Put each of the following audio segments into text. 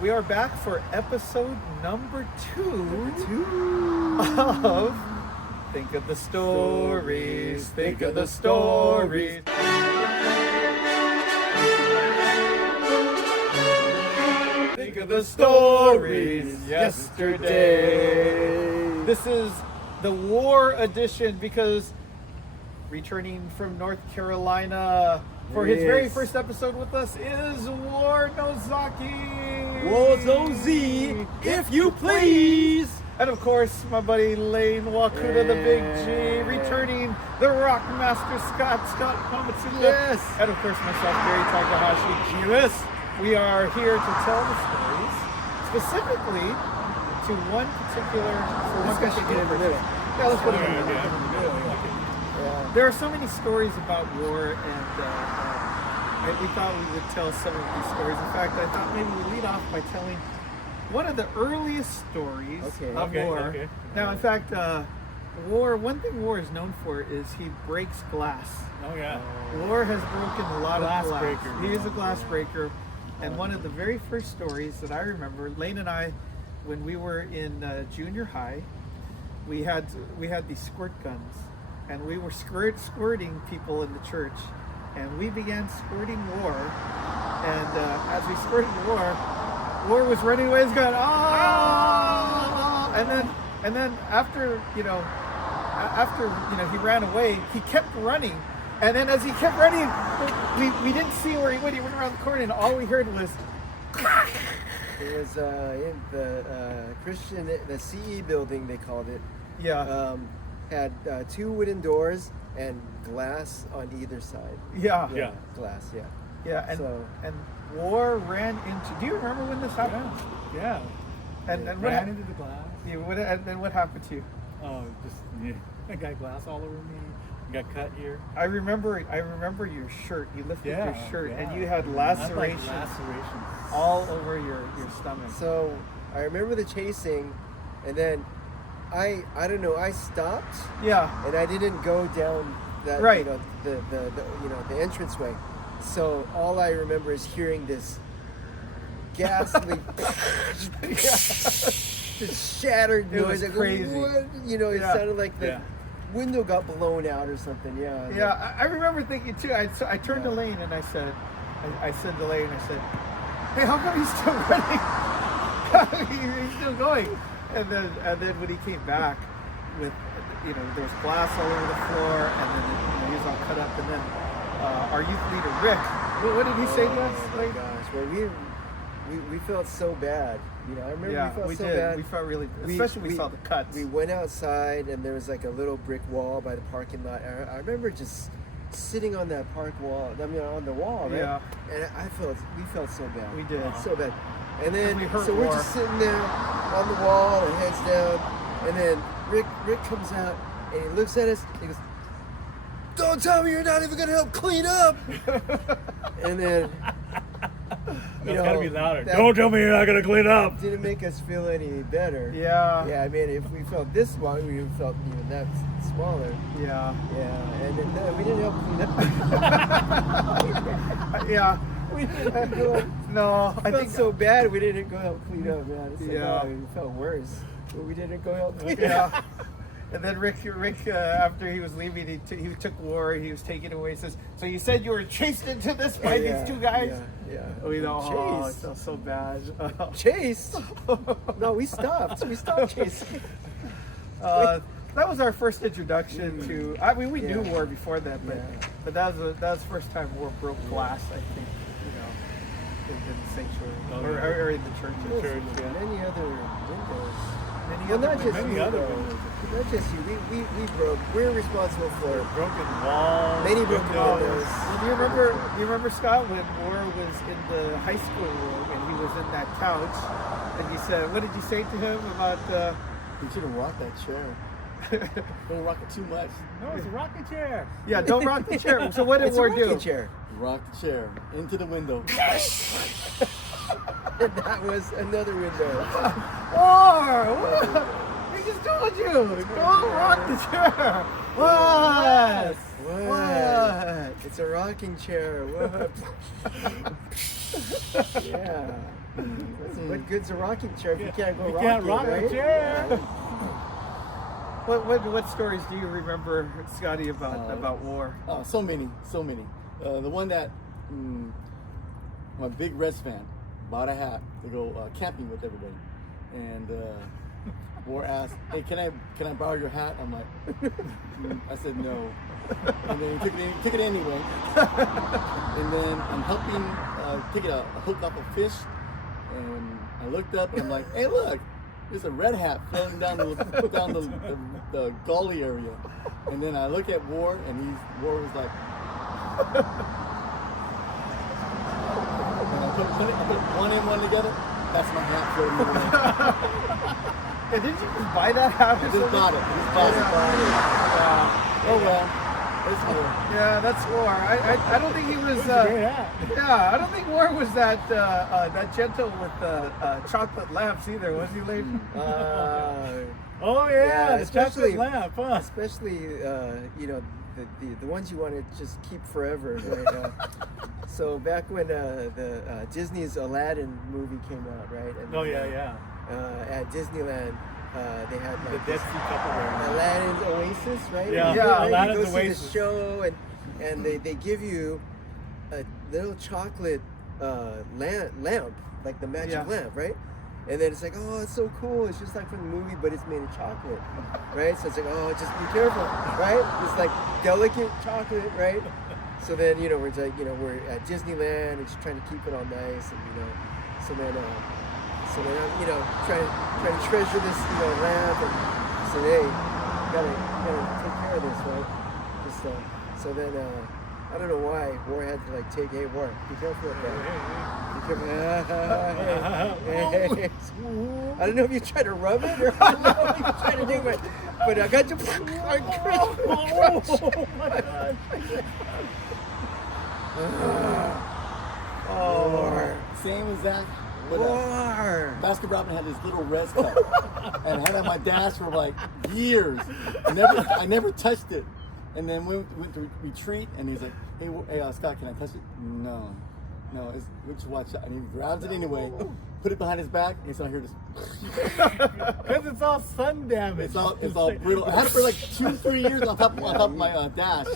We are back for episode number two of Think of the Stories, Think of the Stories. Think of the stories yesterday. This is the War edition because returning from North Carolina for his very first episode with us is War Nozaki. War Nozaki, if you please. And of course, my buddy Layne Wakuta, the Big G, returning the rock master Scott Mametsuka. Yes. And of course, myself, Gary Takahashi. Yes. We are here to tell the stories, specifically to one particular. Let's get in the middle. Yeah, let's put it in the middle. There are so many stories about war, and we thought we would tell some of these stories. In fact, I thought maybe we'd lead off by telling one of the earliest stories of war. Okay. Now, in fact, one thing War is known for is he breaks glass. Oh, yeah. War has broken a lot of glass. Breaker. He is a glass breaker. And one of the very first stories that I remember, Layne and I, when we were in junior high, we had these squirt guns. And we were squirting people in the church, and we began squirting War. And as we squirted War was running away. He's going, ah! And then after he ran away, he kept running. And then as he kept running, we didn't see where he went. He went around the corner, and all we heard was. It was in the the CE building, they called it. Yeah. Had two wooden doors and glass on either side. Yeah. Glass, yeah. Yeah, and War ran into. Do you remember when this happened? Yeah. And what ran into the glass. Yeah. And what happened to you? Oh, I got glass all over me. Got cut here. I remember your shirt. You lifted your shirt, and you had lacerations all over your stomach. So I remember the chasing, and then I don't know. I stopped. Yeah. And I didn't go down that the entranceway. So all I remember is hearing this ghastly, this shattered noise. It was crazy. It sounded like the window got blown out or something. Yeah. Yeah. I remember thinking too. I turned to Layne and I said to Layne, hey, how come he's still running? He's still going. And then when he came back with, there was glass all over the floor, and then he was all cut up. And then our youth leader Rick, what did he say to us? Oh my gosh! Well, we felt so bad. I remember we felt so bad. We felt really, especially we saw the cuts. We went outside, and there was like a little brick wall by the parking lot. I remember just sitting on that park wall. on the wall, right? Yeah. And we felt so bad. We did so bad. And then we're just sitting there on the wall, and heads down. And then Rick comes out, and he looks at us. And he goes, "Don't tell me you're not even gonna help clean up." And then. That's gotta be louder. Don't tell me you're not gonna clean up. Didn't make us feel any better. Yeah. Yeah, I mean, if we felt this small, we felt even that smaller. Yeah. Yeah, and then, no, we didn't help clean up. Yeah. We didn't go. No, I think so bad we didn't go help clean up, man. It's Yeah. We felt worse, but we didn't go help clean up. Yeah. And then Rick, after he was leaving, he took War. He was taken away. He says, "So you said you were chased into this by these two guys?" Yeah. We know. Oh, it Chased. felt so bad. Chased? No, we stopped. We stopped chasing. That was our first introduction to. I mean, we knew War before that, but that was the first time War broke glass. I think, in the sanctuary or in the church. Many other windows. Not just you. We broke. We're responsible for Broken walls. many broken windows. Do you remember Scott when War was in the high school room and he was in that couch and you said, what did you say to him about? You should have rocked that chair. Don't rock it too much. No, it's a rocking chair. Yeah, don't rock the chair. So what did War do? Chair. Rock the chair into the window. And that was another window. War! He just told you! Don't rock the chair! What? It's a rocking chair. What? Yeah. What good's a rocking chair if you can't go You rocking, can't rock right? a chair. What stories do you remember, Scotty, about war? Oh, so many. The one that I'm a big Reds fan. Bought a hat to go camping with everybody, and War asked, "Hey, can I borrow your hat?" I'm like, I said no, and then he took it anyway. And then I'm helping take a hook off a fish, and I looked up and I'm like, "Hey, look, there's a red hat floating down the gully area." And then I look at War, and War was like. I put one in, one together. That's my hat floating away. And did you just buy that hat? I just bought it. Oh well, it's War. Yeah, that's War. I don't think he was. It's a great hat. Yeah, I don't think War was that gentle with chocolate lamps either, was he, Layne? Oh yeah, the chocolate lamp, huh? Especially the ones you want to just keep forever. Right? So back when the Disney's Aladdin movie came out, right? And, Oh yeah. At Disneyland, they had The like Dead this Sea Tupperware. Aladdin's Oasis, right? Yeah. You Yeah, go, right? Aladdin's you go see Oasis. the show, and they give you a little chocolate lamp, like the magic Yeah. lamp, right? And then it's like, oh, it's so cool. It's just like from the movie, but it's made of chocolate, right? So it's like, oh, just be careful, right? It's like delicate chocolate, right? So then, we're like, we're at Disneyland and just trying to keep it all nice, and so then I'm, trying to treasure this, lamp, and say, hey, gotta take care of this, right? Just so then, I don't know why War had to like take, hey, War, be careful with that. Be careful. Hey. I don't know if you tried to rub it or I don't know what you tried to do, but I got you. Oh my God. War. Same as that. But, War. Baskin Robbins had this little res cup, and I had it on my dash for like years. I never touched it. And then we went to retreat, and he's like, "Hey, Scott, can I touch it?" No, we just watch it. And he grabs it anyway, put it behind his back, and he's not here to. Because it's all sun damage. It's all brittle. I had it for like 2-3 years on top of my dash. You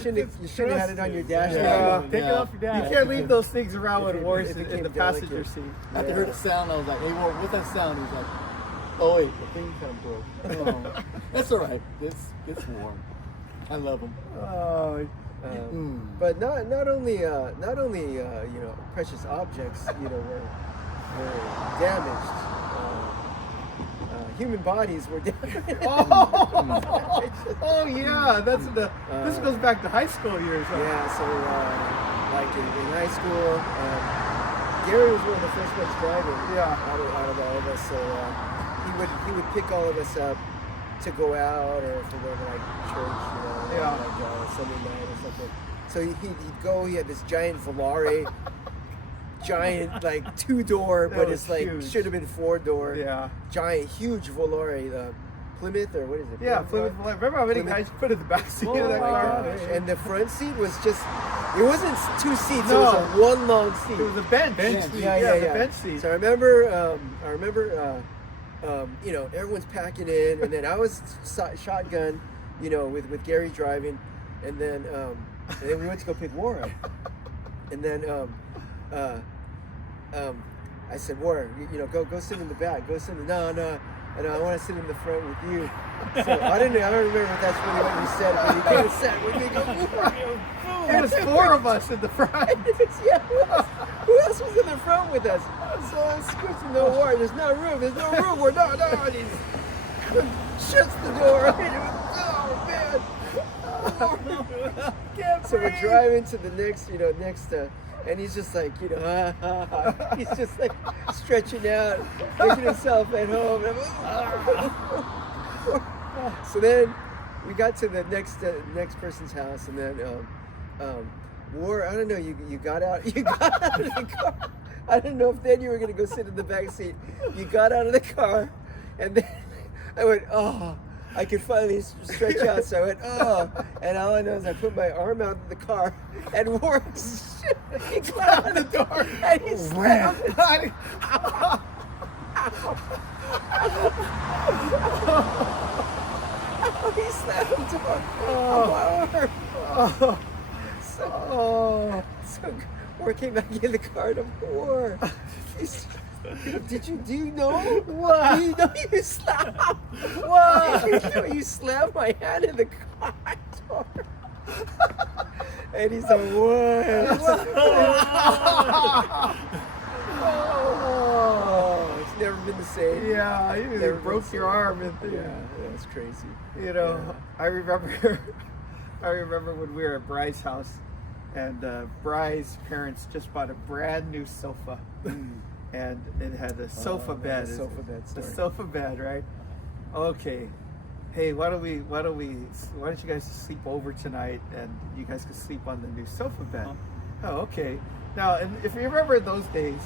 shouldn't have had it on your dash. Yeah. Take it off your You dash. can't leave those things around when It War's became in the delicate. passenger seat. After I heard the sound, I was like, "Hey, War, what's that sound?" He's like, "Oh wait, the thing kind of broke." Oh, that's all right. It's War. I love him. Oh, But not only precious objects were damaged. Human bodies were damaged. oh yeah, that's this goes back to high school years. Huh? Yeah, so like in high school, Gary was one of the first ones driving. Yeah. Out of all of us, so he would pick all of us up to go out, or if we're going to like church, Yeah. like Sunday night or something. So he'd go. He had this giant Volare, giant like 2-door, That but was it's like huge. should have been 4-door. Yeah. Giant, huge Volare, Plymouth or what is it? Yeah, Plymouth. Remember how many guys put in the back seat of that Oh, car? and the front seat was just, it wasn't 2 seats, No. it was a one long seat. It was a bench. Yeah. The bench seat. So I remember, everyone's packing in, and then I was shotgun, with Gary driving, and then we went to go pick War up. And then I said, War, go sit in the back. Go sit in no, I want to sit in the front with you. So I don't remember if that's really what you said, but he kind of sat with me. It was 4 of us in the front. Yeah, who else was in the front with us? So I'm squishing the War. There's no room. We're no. And he shuts the door. Oh man. So we're driving to the next, and he's just like, he's just like stretching out, making himself at home. So then we got to the next person's house, and then War, I don't know, you got out of the car. I don't know if then you were gonna go sit in the back seat. You got out of the car, and then I went, oh, I could finally stretch out. So I went, oh. And all I know is I put my arm out of the car and War he got out the door and he slammed it. He slammed the door on my arm. So War came back in the car to War. Do you know? What? Do you know you slammed? What? You know you slammed my hand in the car door. And he's like, what? Oh, it's never been the same. Yeah, you Never broke been your the same. arm. And Yeah, that's crazy. You know, Yeah. I remember when we were at Bry's house, and Bry's parents just bought a brand new sofa, and it had a sofa bed. The sofa bed The story. sofa bed, right? Okay. Hey, why don't you guys sleep over tonight, and you guys can sleep on the new sofa bed? Oh, okay. Now, and if you remember those days,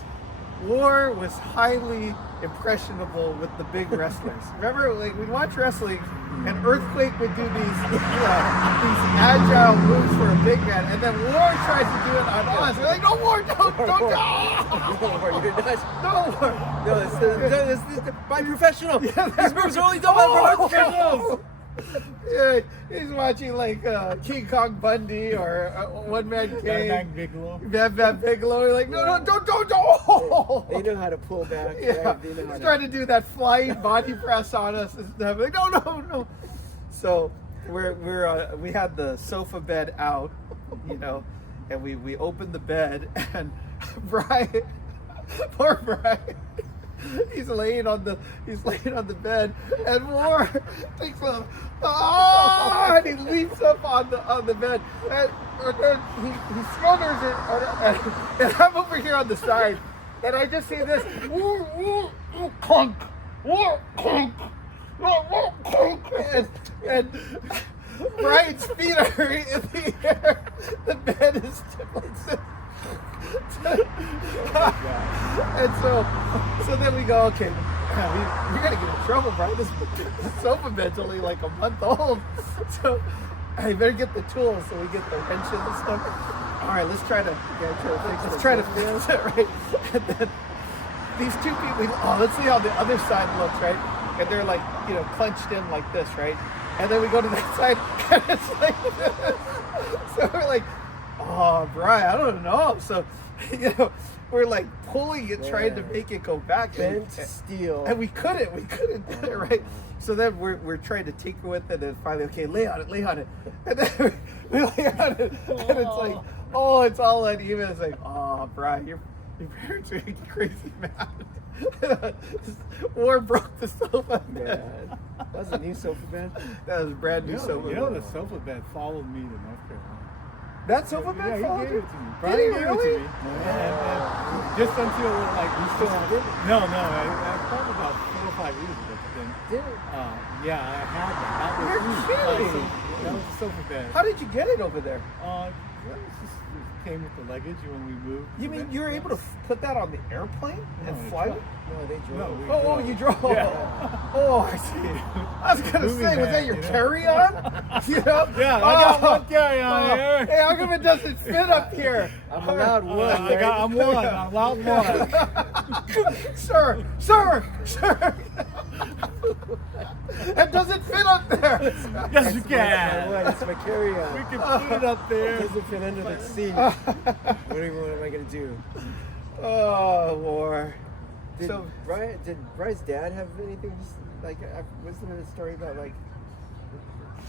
War was highly impressionable with the big wrestlers. Remember, like we'd watch wrestling, and Earthquake would do these agile moves for a big man, and then War tries to do it on us. We're like, no, War, don't, War. You're nuts. no, War. No, it's by professional. Yeah, These moves are only done by professionals. Yeah, he's watching like King Kong Bundy or One Man King. Bang Bigelow. Bam Bigelow. You're like, no, don't. They know how to pull back. Yeah, Right? They know how he's trying to do that flying body press on us and stuff. Like, no. So we had the sofa bed out, you know, and we opened the bed, and poor Brian. He's laying on the bed, and War takes a and he leaps up on the bed, and then he smothers it, and I'm over here on the side, and I just see this clunk, clunk, and Brian's feet are in the air. The bed is tipped. And so then we go, okay, we gotta get in trouble, Brian. This sofa bed's only like a month old, so I better get the tools. So we get the wrenches and stuff. All right, let's try to fix it, right? And then these two people, let's see how the other side looks, right? And they're like, you know, clenched in like this, right? And then we go to that side, and it's like this. So we're like, oh, Brian, I don't know. So, you know, we're like pulling it, trying to make it go back. Bent steel. And we couldn't do it, right? So then we're trying to tinker with it, and finally, okay, lay on it. And then we lay on it, and it's like, oh, it's all uneven. It's like, oh, Brian, your parents are making crazy mad. War broke the sofa bed. Man, that was a new sofa bed. That was a brand new sofa You know bed. the sofa bed followed me to North Carolina. That sofa bed Yeah, he followed gave you? it to me. Did Brian he gave really? it to me. And just until like we still have it? No, probably about 4 or 5 years ago. But then, Did it? yeah, I had that. That You're was kidding. that was the sofa bed. How did you get it over there? It came with the luggage when we moved. You mean you were able to put that on the airplane and No, fly truck. it? No, they drove. No, we Oh, drove. you drove. Yeah. Oh, I see. I was gonna Moving say, was that van, your you know? carry-on? You know? Yeah, I got Oh. one carry-on here. Hey, how come it doesn't fit up here? I'm allowed one. I'm one. I'm allowed one. Sir. It doesn't fit up there. Yes, you My can. what? It's my carry-on. We can put it up It there. doesn't fit under the seat. What am I gonna do? Oh, War. Did So- Bry's dad have anything like? Wasn't there a story about like?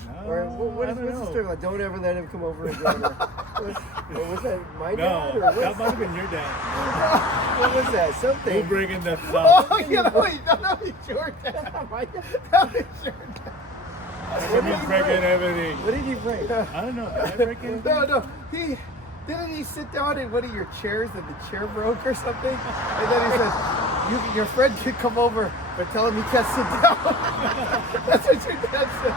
No, Or what's I don't the know. story about? Don't ever let him come over again. Or was that my dad? No, Or what? that might have been your dad. What was that? We're Something. bringing the stuff. Oh, you know, that was your dad. That was your dad. We're breaking everything. What did he break? I don't know. Did I break anything? No. Didn't he sit down in one of your chairs and the chair broke or something? And then he said, your friend can come over, but tell him he can't sit down. That's what your dad said.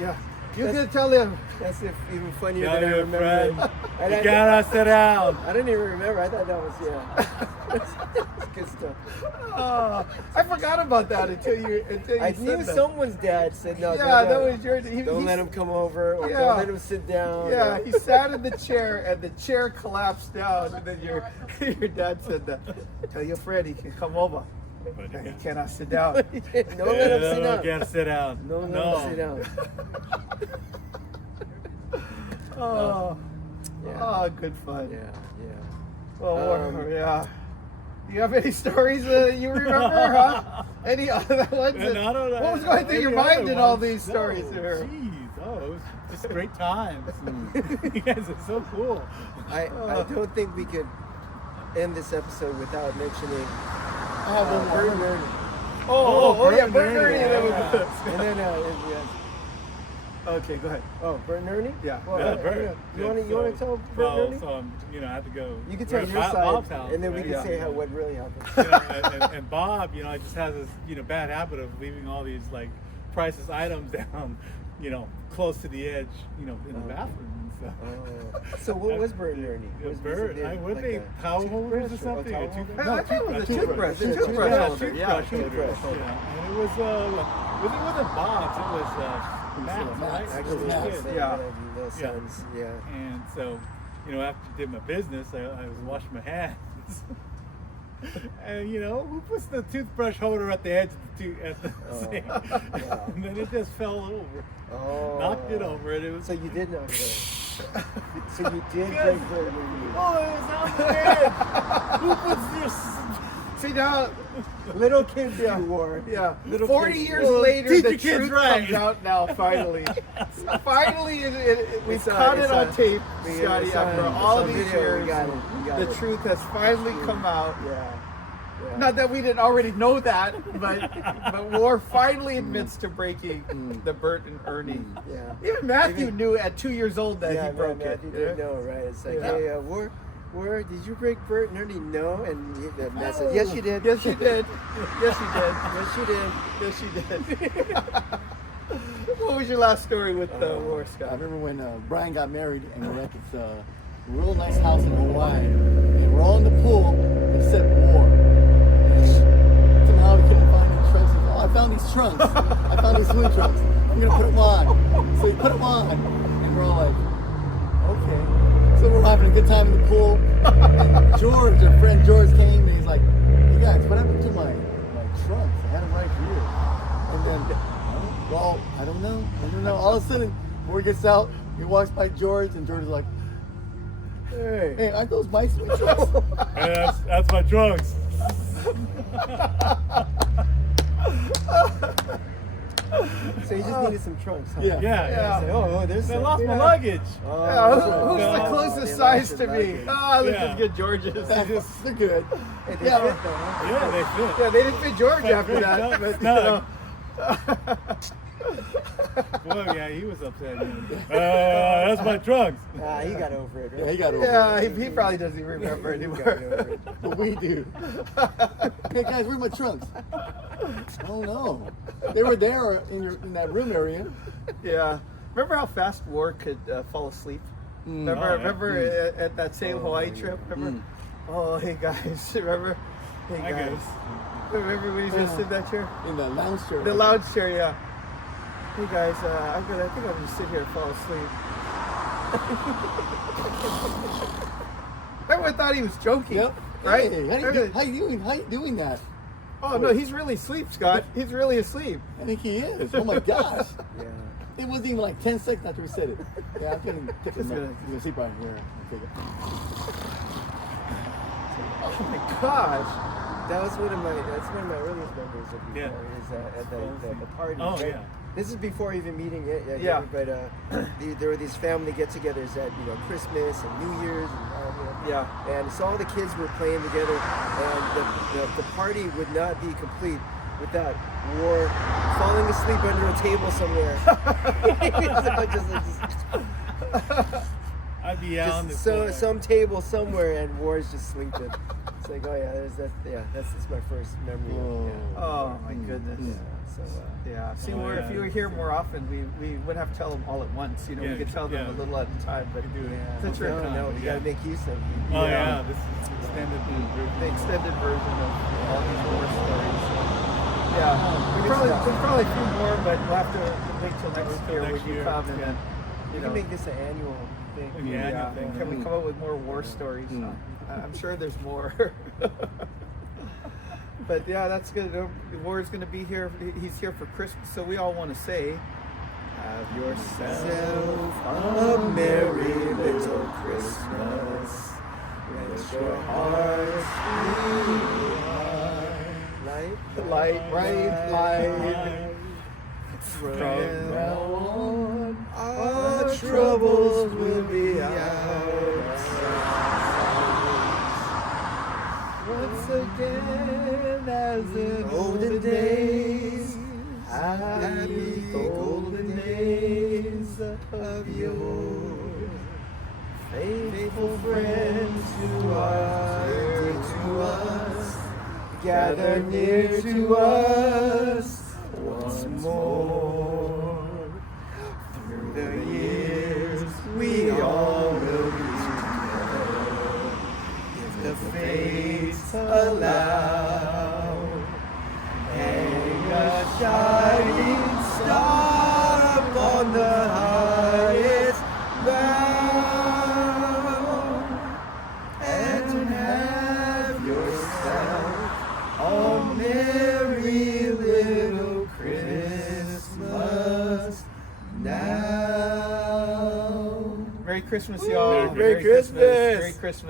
Yeah. You can tell him. That's even funnier Yeah, than I your remember. friend. And You gotta sit down. I didn't even remember. I thought that was That's good stuff. Oh, I forgot about that until you I said knew that. someone's dad said no. Yeah, that was your. Don't let him come over. Or Yeah. don't let him sit down. Yeah, he sat in the chair and the chair collapsed down, and then your dad said that. Tell your friend he can come over. But He cannot sit down. Don't let him sit down. Can't sit down. Don't let him sit down. Oh, Yeah. oh, good fun. Yeah, yeah. Oh, yeah. Do you have any stories you remember, huh? Any other ones? And I don't know. What was going through your Any mind other in all ones? these stories No, here? Jeez, it was just great times. You guys are so cool. I don't think we could end this episode without mentioning I have one Bert more. Nerney. Oh, yeah, Bert Bert Nerney, Nerney. That was yeah. good. And then, yes. Okay, go ahead. Oh, Bert Nerney? Yeah. Well, Yeah, Bert. You want to tell Bert Nerney? So, I had to go. You can to tell your Bob's side, house, and then we right? can say what really happened. And Bob, just has this, bad habit of leaving all these like priceless items down, close to the edge, in the bathroom and stuff. So what was Bert Nerney? Yeah, Was Bert, it would like they a towel holders or toothbrush something? towel A holder? toothbrush? I thought it was a toothbrush. Is it a Toothbrush toothbrush? holder. Yeah, toothbrush. toothbrush. Yeah, and it was it wasn't Bob's. It was Matt's, right? Actually, Yeah. yes, they Yeah. had little sons. Yeah. And so, after I did my business, I was washing my hands. And who puts the toothbrush holder at the edge of the sink? Yeah. And then it just fell over, knocked it over, and it was. So you did knock it over. So you did Yes. break Bert Nerney. Oh, it was on the edge. Who puts this? See now, Little kids you wore. yeah. Little 40 kids. years Well, later, teach the your kids truth right. comes out now. Finally, finally, we've It's caught it on tape, we- Scotty. it's After on- all it's on these video, years, we got it. We got the it. truth has finally come out. Yeah. Not that we didn't already know that, but War finally admits to breaking the Bert and Ernie. Yeah. Even Matthew Even- knew at 2 years old that Yeah, he broke it. You didn't know, right? It's like, Yeah. hey, War, did you break Bert and Ernie? No. And Matt said, yes, you did. Yes, you did. Yes, you did. Yes, you did. Yes, you did. What was your last story with War, I Scott? remember when Brian got married and we're at this real nice house in Hawaii. And we're all in the pool except War. And somehow we couldn't find any trunks. He goes, oh, I found these trunks. I found these swimming trunks. I'm going to put them on. So he put them on. And we're all like, okay. So we're having a good time in the pool. And George, our friend George came and he's like, hey guys, what happened to my trunks? I had them right here. And then, well, I don't know. All of a sudden, War gets out, he walks by George, and George is like, hey, aren't those my sweet trunks? Hey, that's my trunks. So you just needed some trunks, huh? Yeah. Yeah. Say, oh, there's I some. lost my luggage. Oh, Yeah, that's right. who's the Yeah. closest They size lost to your me? luggage. Ah, let's Yeah. just get George's. They're good. Hey, they Yeah. fit though, huh? Yeah, they fit. Yeah, they didn't fit George Fit after very that. But, snug. Well, yeah, he was upset. That's my trunks. He got over it, right? Yeah, he got over yeah, it. he probably doesn't even remember He got anymore. over it. But we do. Hey guys, where are my trunks? I don't know. They were there in that room area. Yeah. Remember how fast War could fall asleep? Remember, Oh, yeah. remember at that same Hawaii trip? Remember? Oh, hey guys, remember? Hey I guys. guess. Remember when he just sit in that chair? In the lounge chair. The lounge chair, yeah. Hey guys, I think I'm gonna sit here and fall asleep. Everyone thought he was joking. Yep. Right? Hey, how you doing that? Oh no, he's really asleep, Scott. He's really asleep. I think he is. Oh my gosh. Yeah. It wasn't even like 10 seconds after we said it. Yeah, I'm getting Just He's gonna- gonna sleep right here. Okay. Oh my gosh. That's one of my earliest memories of you. Yeah. Is at the party. Oh, right? yeah. This is before even meeting it. Yeah. But there were these family get-togethers at Christmas and New Year's. And, Yeah. And so all the kids were playing together, and the party would not be complete without War falling asleep under a table somewhere. So just- might be out in the Just corner. some table somewhere, and War's just sleeping. It's like, oh yeah, that's just my first memory. Yeah. Oh my goodness. Yeah. So Yeah. See, Oh, if you were here more often, we wouldn't have to tell them all at once. You know, Yeah, we could tell them yeah. a little at a time. But We do, yeah. such a no, we gotta make use of it. Oh yeah, this is extended the extended version of all these war stories. Yeah, there's probably a few more, but we'll have to wait till next year when you come and then, We you can know. make this an annual thing. Yeah. Yeah, thing. can we come up with more war stories? I'm sure there's more. But yeah, that's good. The war's going to be here. He's here for Christmas, so we all want to say, have yourself a merry little Christmas. Let your heart light. From now on, our troubles will be out. Once again, as in Olden days, happy golden days of yore. Faithful friends who are dear to us, gather near to us once more. Through the years, we all will be together, if the fates allow. Hang a shining star upon the highest bough, and have yourself a merry little Christmas now. Merry Christmas, y'all. Merry Christmas. Merry Christmas.